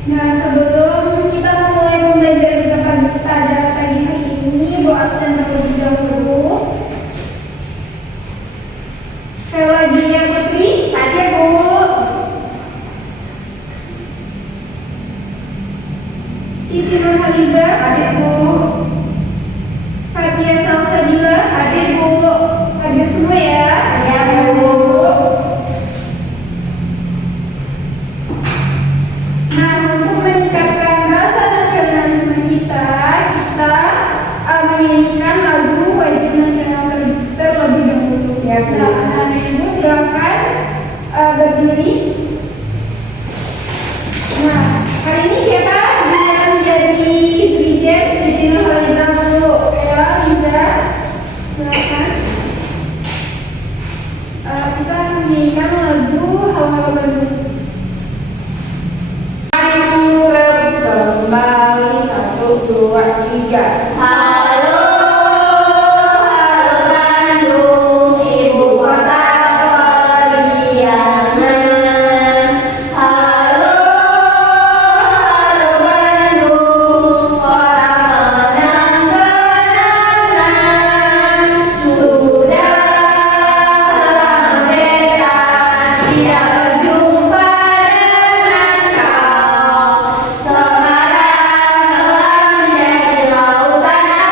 Nah, sebelum kita memulai pembelajaran kita pada pagi hari ini, Bu absen terlebih dahulu. Pelaginya Putri, hadir Bu. Siti Nurhaliza, hadir Bu. Fatia Salsabila, hadir Bu. Hadir semua ya, hadir Bu. Nah, untuk meningkatkan rasa nasionalisme kita menyanyikan lagu wajib nasional terlebih dahulu. Ya, nah, anak-anak ibu silakan berdiri. Nah, hari ini siapa yang akan menjadi dirijen? Siti Nurhaliza dulu. Ya, Liza, silakan. Kita akan menyanyikan lagu Halo-Halo Bandung. Kembali 1, 2, 3. Halo, halo Bandung, ibu kota periangan. Halo, halo Bandung, kota kenang-kenangan. Sudah lama beta tidak berjumpa dengan kau. Sekarang telah menjadi lautan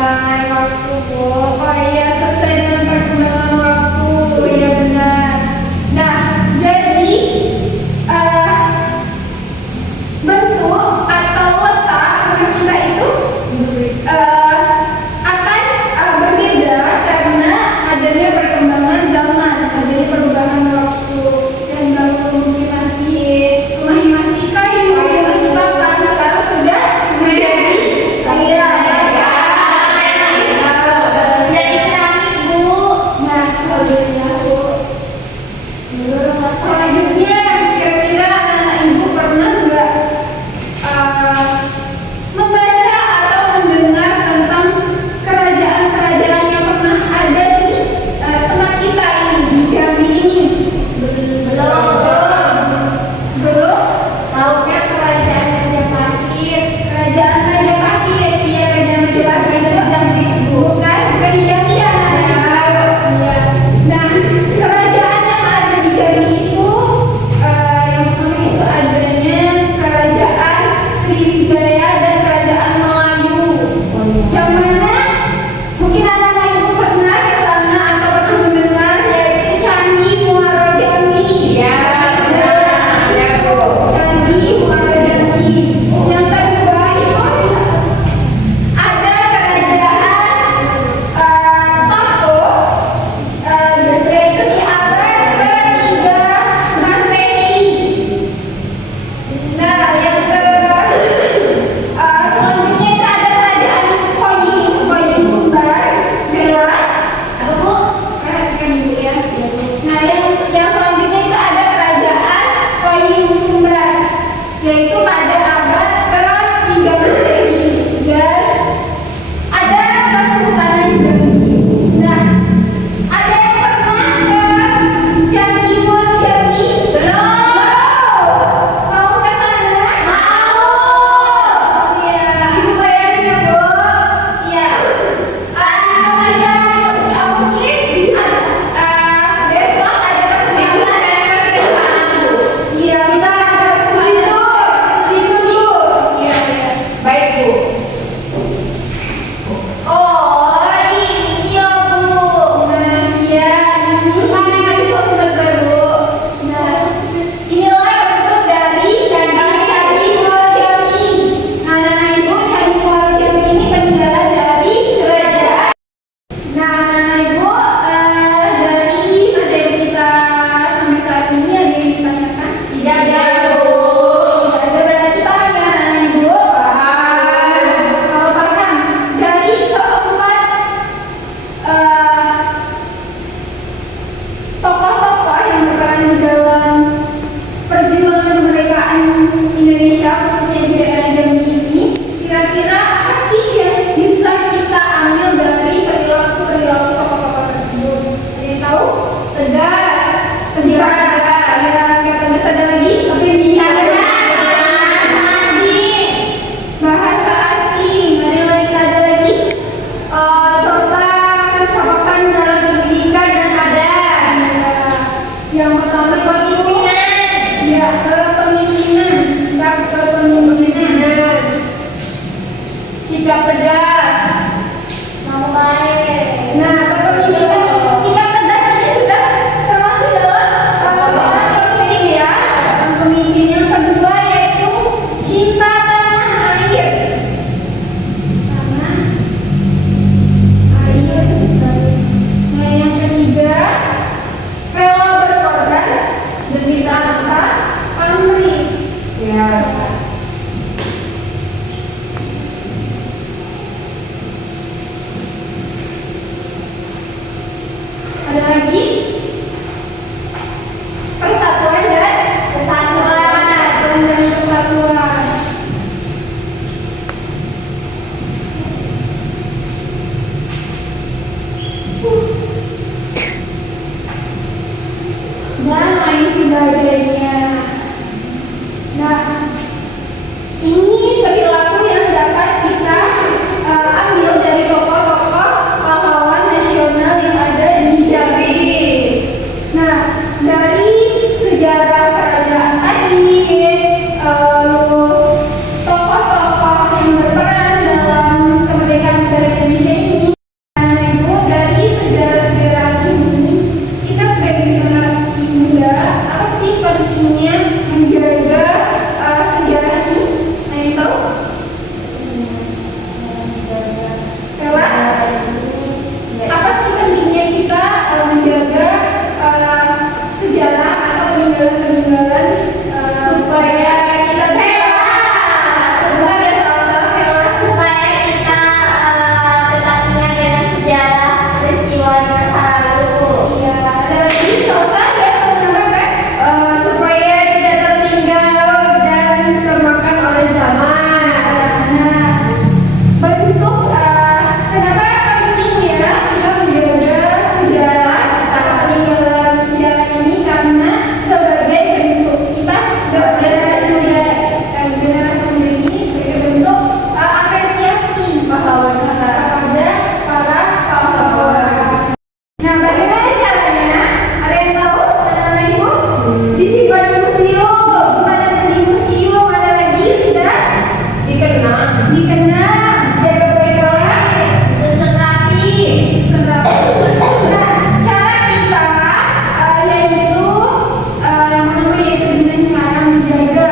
perkembangan waktu, Bu. Oh iya, sesuai dengan perkembangan waktu. Ya benar. Nah, jadi bentuk atau letak rumah kita itu akan berbeda karena adanya perkembangan zaman, adanya perubahan waktu. Yang dahulu mungkin rumahnya masih kayu, rumahnya masih papan, sekarang sudah menjadi Jadi keramik, Bu. Nah, alhamdulillah, Bu. menjaga sejarah atau peninggalan-peninggalan supaya kita sebentar ya salah-salah hewan. supaya kita tetap ingat dengan sejarah peristiwa di masa lalu. Iya, ada lagi salah ya menambahkan Supaya tidak tertinggal dan termakan oleh zaman. nah, bentuk kenapa penting ya kita menjaga sejarah atau peninggalan sejarah ini karena sebagai bentuk kita generasi muda ini sebagai bentuk apresiasi Pahlawan kita. kepada para pahlawan. Nah, bagaimana caranya? Ada yang tahu? Anak-anak ibu? Disimpan di museum. Di museum ada lagi tidak? Dikenang. Dikenang. Jaga baik-baik. Susun rapi. Nah, cara kita yaitu yang pertama yaitu dengan cara menjaga.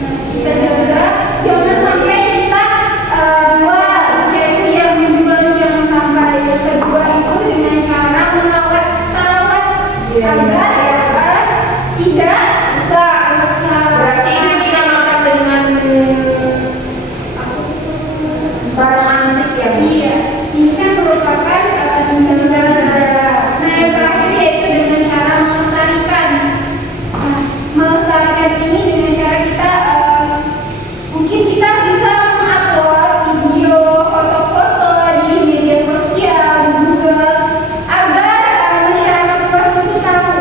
Nah, kita jaga jangan sampai kita yaitu yang menjual jangan sampai. Yang kedua itu dengan cara merawat agar tidak rusak. Berarti ini dinamakan dengan barang antik ya. Iya, ini kan merupakan peninggalan sejarah. Nah, yang terakhir yaitu dengan cara melestarikan. Nah, melestarikan ini dengan cara kita mungkin kita bisa mengupload video, foto-foto di media sosial, di Google, agar masyarakat luas itu tahu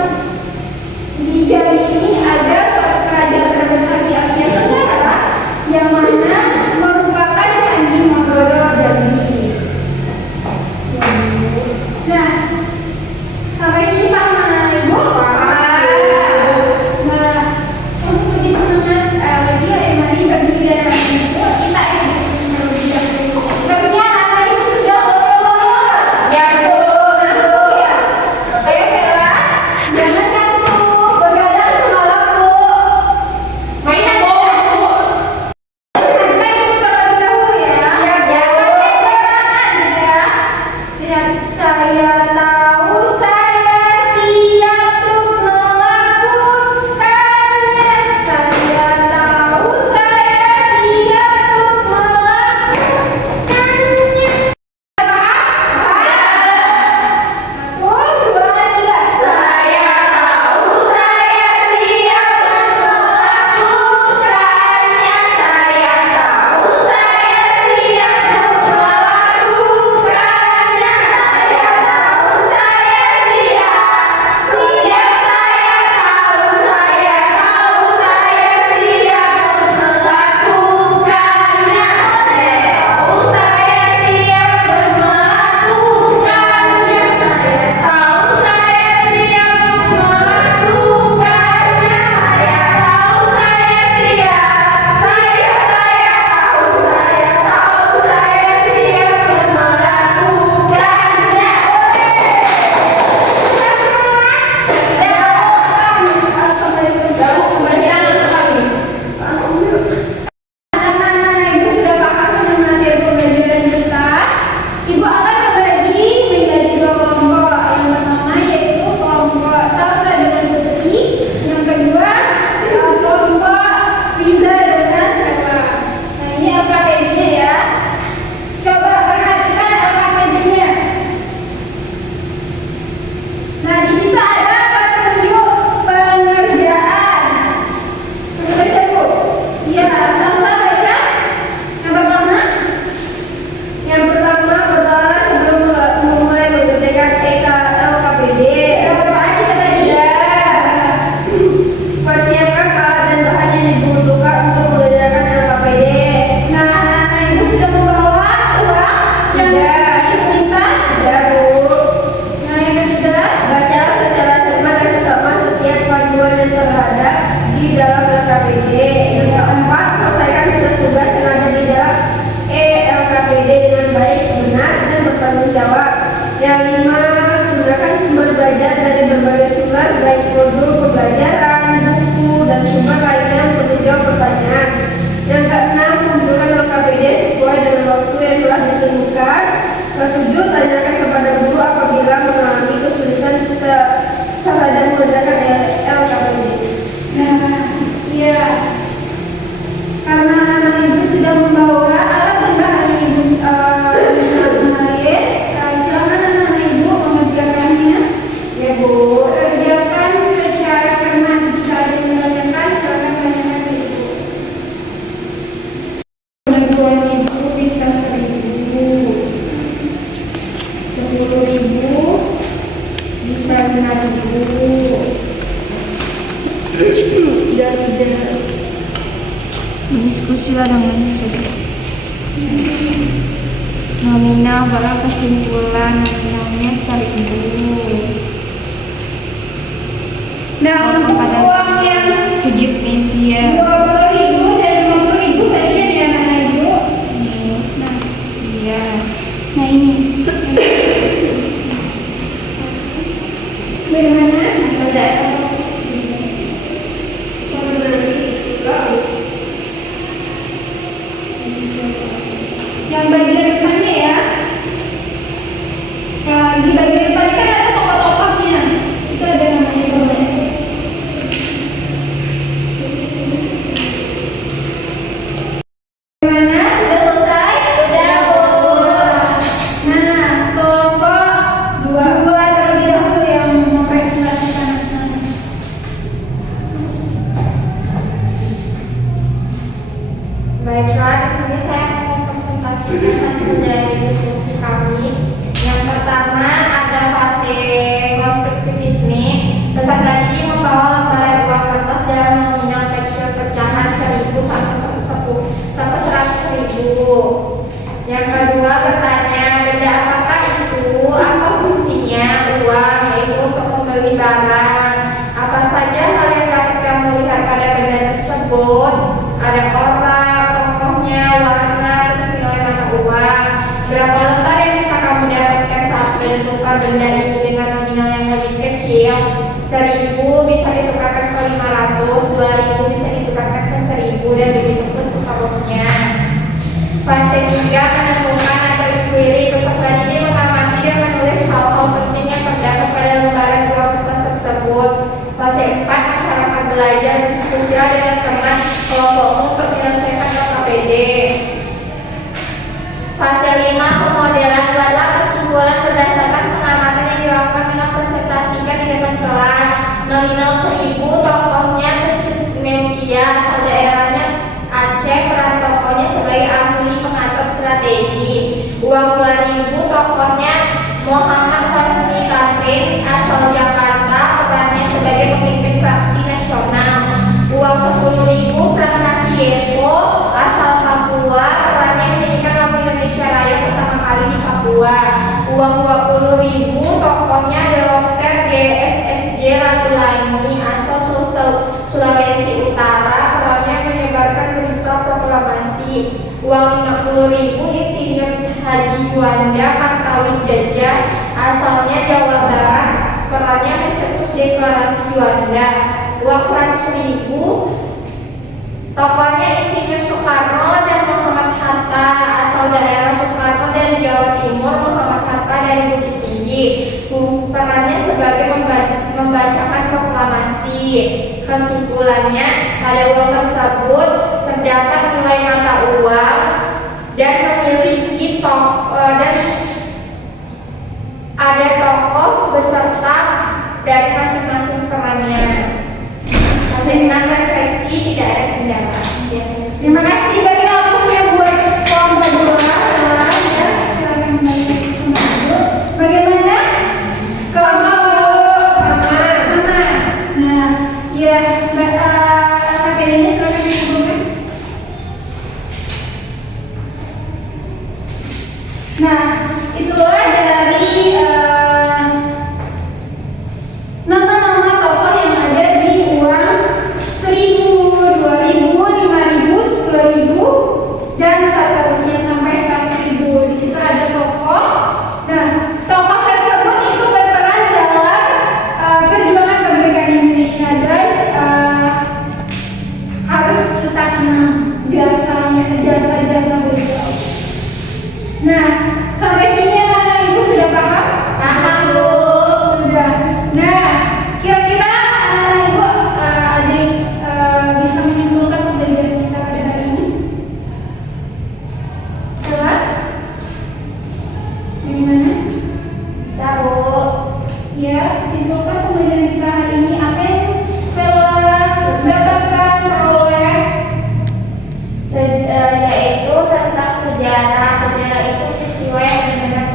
di Jambi ini ada suatu kerajaan terbesar di Asia Tenggara yang mana merupakan Candi Mangoro Jambi. Nah, sampai sini paham anak ibu? Nah, untuk lebih semangat lagi mari berdiri dan ibu kita terlebih dahulu. Sepertinya anak ibu sudah Ya, Bu. ya. Oke, Vera, jangan ganggu. Begadang semalam, Bu. Mainan bola, Bu. Santai ibu terlebih dahulu ya. Ya, Bu. Ya, saya tahu saya siap untuk melakukannya. Saya tahu saya siap untuk melakukannya. Satu, dua, tiga. Saya tahu saya siap melakukannya. Saya tahu saya siap melakukannya. Saya tahu saya siap. Saya tahu saya siap melakukannya. Saya tahu saya siap melakukannya. Saya tahu saya siap melakukannya. Saya tahu saya siap. Saya tahu saya siap Anak-anak ibu sudah paham dengan materi pembelajaran kita. Ibu akan membagi menjadi dua kelompok. Yang pertama yaitu kelompok Salsa dengan Putri. Yang kedua kelompok Riza dengan Ella. Nah, ini LKPD-nya ya. Coba perhatikan LKPD-nya. Nah, di situ ada petunjuk pengerjaan. Coba baca, Bu. Iya, Salsa baca. Yang pertama, Yang pertama, berdoa sebelum memulai mengerjakan LKPD. kita berdoa kita tadi. Ya. Persiapkan alat dan bahan yang dibutuhkan untuk mengerjakan LKPD. Nah, anak-anak ibu sudah membawa uang yang Sudah. diminta. Sudah, Bu. Nah, yang ketiga, Bacalah secara cermat dan sesama setiap panduan yang terhadap di dalam LKPD. Yang keempat, selesaikan tugas-tugas yang ada di dalam LKPD dengan baik, benar, dan bertanggung jawab. Yang lima, gunakan sumber belajar dari berbagai sumber, baik modul pembelajaran, buku, dan sumber lainnya untuk menjawab pertanyaan. Yang keenam, kumpulkan LKPD sesuai dengan waktu yang telah ditentukan. Ketujuh, tanyakan kepada guru apabila mengalami kesulitan 10.000 bisa 5.000. Dan diskusi lah dengan nominal barang kesimpulan nominalnya 1.000. Nah, untuk uang yang 7 ya. 20.000 dan 50.000 kasihan ya anak ibu. Nah, iya. Nah ini. Bagaimana? Saudara. Yang bagian depannya ya. Nah, di bagian depan kan ada tokoh-tokohnya. Itu ada namanya semuanya. Bagaimana? Sudah selesai? Sudah, Bu. Nah, kelompok dua terlebih dahulu yang mempresentasikan hasilnya. Baiklah, di sini saya akan mempresentasikan hasil dari diskusi kami. Yang pertama ada fase konstruktivisme. Peserta didik membawa lembaran uang kertas dalam nominal tekstil pecahan 1.000 sampai 100.000. Yang kedua bertanya, benda apakah itu? Apa fungsinya uang? Yaitu untuk membeli barang. Apa saja hal yang dapat kamu lihat pada benda tersebut? Ada orang, tokohnya, warna, terus nilai mata uang. Berapa lembar yang bisa kamu dapatkan saat menukar benda ini dengan nominal yang lebih kecil? 1.000 bisa ditukarkan ke 500, 2.000 bisa ditukarkan ke 1.000 dan begitu pun seterusnya. Fase 3 menemukan atau inquiry. Peserta didik mengamati dan menulis hal-hal penting yang terdapat pada lembaran uang kertas tersebut. Fase 4 masyarakat belajar diskusi dengan teman kelompokmu untuk menyelesaikan KKPD. Fase 5 pemodelan. Buatlah kesimpulan berdasarkan pengamatan yang dilakukan dengan presentasikan di depan kelas. Nominal 1.000, tokohnya media asal daerahnya Aceh, peran tokohnya sebagai ahli pengatur strategi. Uang 2.000, tokohnya Muhammad Hasni Tamrin asal Jakarta, perannya sebagai pemimpin fraksi nasional. Uang 10.000, Prasasti Eko asal Papua, perannya mendirikan lagu Indonesia Raya pertama kali di Papua. Uang 20.000, tokohnya Dr. GSSJ Ragulani asal Sulawesi Utara, perannya menyebarkan berita proklamasi. Uang 50.000, Insinyur Haji Juanda Kartawin Jajah asalnya Jawa Barat, perannya mencetus deklarasi Juanda. Uang 100.000, tokohnya Insinyur Soekarno dan Muhammad Hatta asal daerah Soekarno dari Jawa Timur, Muhammad Hatta dari Bukit Tinggi. Perannya sebagai membacakan proklamasi. Kesimpulannya, pada uang tersebut terdapat nilai mata uang dan memiliki dan ada tokoh beserta dari masing-masing perannya. Hasilkan refleksi, tidak ada tindakan. Terima kasih bagi fokusnya buat kelompok dua. Ya, silakan kembali ke kelompok. Bagaimana? Kelompok sama. Nah, ya, KPD-nya silakan dikumpulkan. Nah, itulah dari nama-nama tokoh yang ada di uang 1.000, 2.000, 5.000, 10.000 dan seterusnya sampai 100.000. Di situ ada tokoh. Nah, tokoh tersebut itu berperan dalam perjuangan kemerdekaan Indonesia dan harus kita kenal jasa-jasa beliau. Nah, sampai sini anak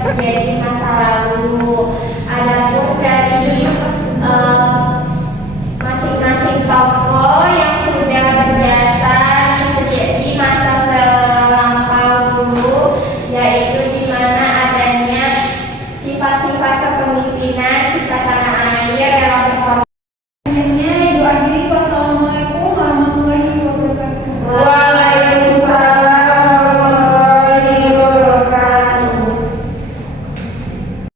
terjadi di masa lalu. Adapun dari masing-masing tokoh yang